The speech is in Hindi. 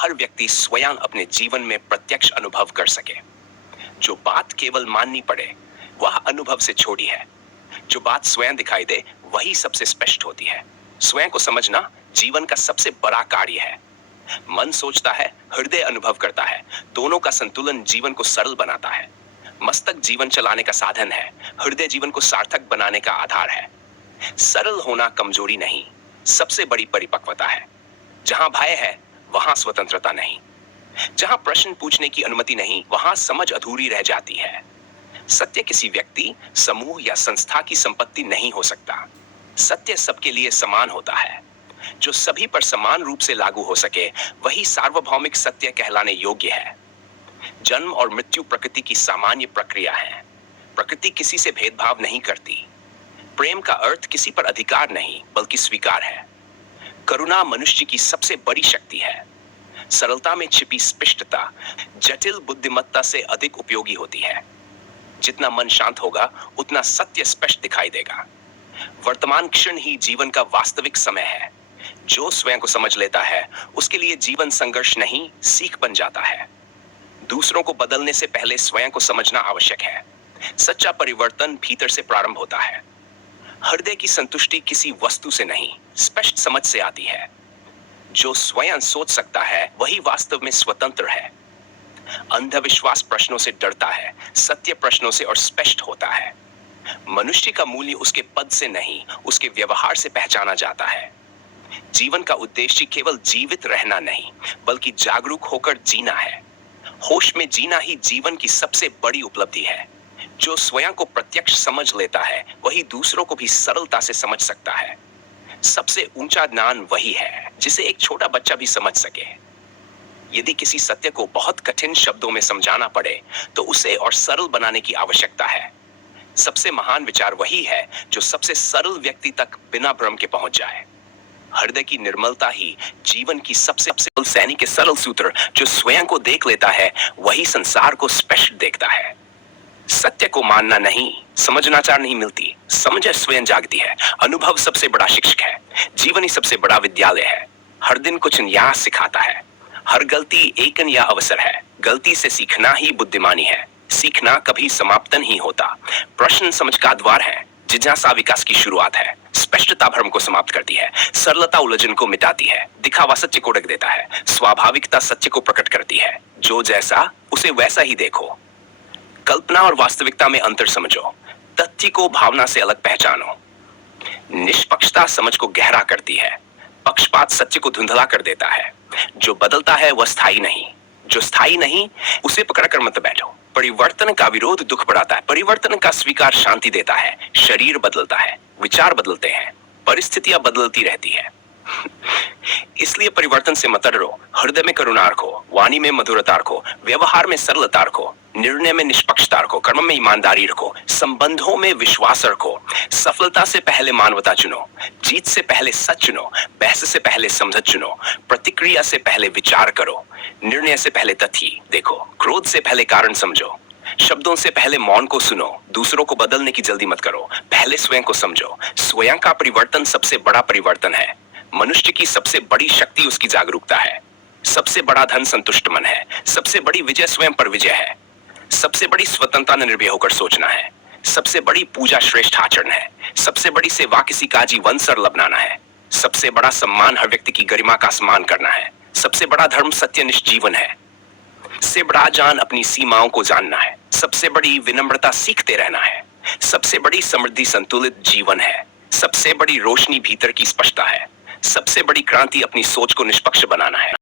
हर व्यक्ति स्वयं अपने जीवन में प्रत्यक्ष अनुभव कर सके। जो बात केवल माननी पड़े वह अनुभव से छोटी है। जो बात स्वयं दिखाई दे वही सबसे स्पष्ट होती है। स्वयं को समझना जीवन का सबसे बड़ा कार्य है। मन सोचता है, हृदय अनुभव करता है। दोनों का संतुलन जीवन को सरल बनाता है। मस्तक जीवन चलाने का साधन है, हृदय जीवन को सार्थक बनाने का आधार है। सरल होना कमजोरी नहीं, सबसे बड़ी परिपक्वता है। जहां भय है वहां स्वतंत्रता नहीं। जहां प्रश्न पूछने की अनुमति नहीं वहां समझ अधूरी रह जाती है। सत्य किसी व्यक्ति, समूह या संस्था की संपत्ति नहीं हो सकता। सत्य सबके लिए समान होता है। जो सभी पर समान रूप से लागू हो सके वही सार्वभौमिक सत्य कहलाने योग्य है। जन्म और मृत्यु प्रकृति की सामान्य प्रक्रिया है। प्रकृति किसी से भेदभाव नहीं करती। प्रेम का अर्थ किसी पर अधिकार नहीं बल्कि स्वीकार है। करुणा मनुष्य की सबसे बड़ी शक्ति है। सरलता में छिपी स्पष्टता जटिल बुद्धिमत्ता से अधिक उपयोगी होती है। जितना मन शांत होगा उतना सत्य स्पष्ट दिखाई देगा। वर्तमान क्षण ही जीवन का वास्तविक समय है। जो स्वयं को समझ लेता है उसके लिए जीवन संघर्ष नहीं, सीख बन जाता है। दूसरों को बदलने से पहले स्वयं को समझना आवश्यक है। सच्चा परिवर्तन भीतर से प्रारंभ होता है। हृदय की संतुष्टि किसी वस्तु से नहीं, स्पष्ट समझ से आती है। जो स्वयं सोच सकता है वही वास्तव में स्वतंत्र है। अंधविश्वास प्रश्नों से डरता है, सत्य प्रश्नों से और स्पष्ट होता है। मनुष्य का मूल्य उसके पद से नहीं, उसके व्यवहार से पहचाना जाता है। जीवन का उद्देश्य केवल जीवित रहना नहीं बल्कि जागरूक होकर जीना है। होश में जीना ही जीवन की सबसे बड़ी उपलब्धि है। जो स्वयं को प्रत्यक्ष समझ लेता है वही दूसरों को भी सरलता से समझ सकता है। सबसे ऊंचा ज्ञान वही है जिसे एक छोटा बच्चा भी समझ सके। यदि किसी सत्य को बहुत कठिन शब्दों में समझाना पड़े तो उसे और सरल बनाने की आवश्यकता है। सबसे महान विचार वही है जो सबसे सरल व्यक्ति तक बिना भ्रम के पहुंच जाए। हृदय की निर्मलता ही जीवन की सबसे सैनिक के सरल सूत्र। जो स्वयं को देख लेता है वही संसार को स्पष्ट देखता है। सत्य को मानना नहीं, समझनाचार नहीं मिलती, समझ स्वयं जागती है। अनुभव सबसे बड़ा शिक्षक है। जीवन ही सबसे बड़ा विद्यालय है। हर दिन कुछ नया सिखाता है। हर गलती एक नया अवसर है। गलती से सीखना ही बुद्धिमानी है। सीखना कभी समाप्त नहीं होता। प्रश्न समझ का द्वार है। जिज्ञासा विकास की शुरुआत है। स्पष्टता भ्रम को समाप्त करती है। सरलता उलझन को मिटाती है। दिखावा सत्य को ढक देता है। स्वाभाविकता सत्य को प्रकट करती है। जो जैसा उसे वैसा ही देखो। कल्पना और वास्तविकता में अंतर समझो। तथ्य को भावना से अलग पहचानो। निष्पक्षता समझ को गहरा करती है। पक्षपात सत्य को धुंधला कर देता है। जो बदलता है वह स्थायी नहीं, जो स्थायी नहीं उसे पकड़कर मत बैठो। परिवर्तन का विरोध दुख बढ़ाता है। परिवर्तन का स्वीकार शांति देता है। शरीर बदलता है, विचार बदलते हैं, परिस्थितियां बदलती रहती है। इसलिए परिवर्तन से मत डरो। हृदय में करुणा रखो, वाणी में मधुरता रखो, व्यवहार में सरलता रखो, निर्णय में निष्पक्षता रखो, कर्म में ईमानदारी रखो, संबंधों में विश्वास रखो। सफलता से पहले मानवता चुनो। जीत से पहले सच चुनो। बहस से पहले समझ चुनो। प्रतिक्रिया से पहले विचार करो। निर्णय से पहले तथ्य देखो। क्रोध से पहले कारण समझो। शब्दों से पहले मौन को सुनो। दूसरों को बदलने की जल्दी मत करो, पहले स्वयं को समझो। स्वयं का परिवर्तन सबसे बड़ा परिवर्तन है। मनुष्य की सबसे बड़ी शक्ति उसकी जागरूकता है। सबसे बड़ा धन संतुष्ट मन है। सबसे बड़ी विजय स्वयं पर विजय है। सबसे बड़ी स्वतंत्रता निर्भय होकर सोचना है। सबसे बड़ी पूजा श्रेष्ठ आचरण है। सबसे बड़ी सेवा किसी का जीवन सरल अपनाना है। सबसे बड़ा सम्मान हर व्यक्ति की गरिमा का सम्मान करना है। सबसे बड़ा धर्म सत्यनिष्ठ जीवन है। सबसे बड़ा ज्ञान अपनी सीमाओं को जानना है। सबसे बड़ी विनम्रता सीखते रहना है। सबसे बड़ी समृद्धि संतुलित जीवन है। सबसे बड़ी रोशनी भीतर की स्पष्टता है। सबसे बड़ी क्रांति अपनी सोच को निष्पक्ष बनाना है।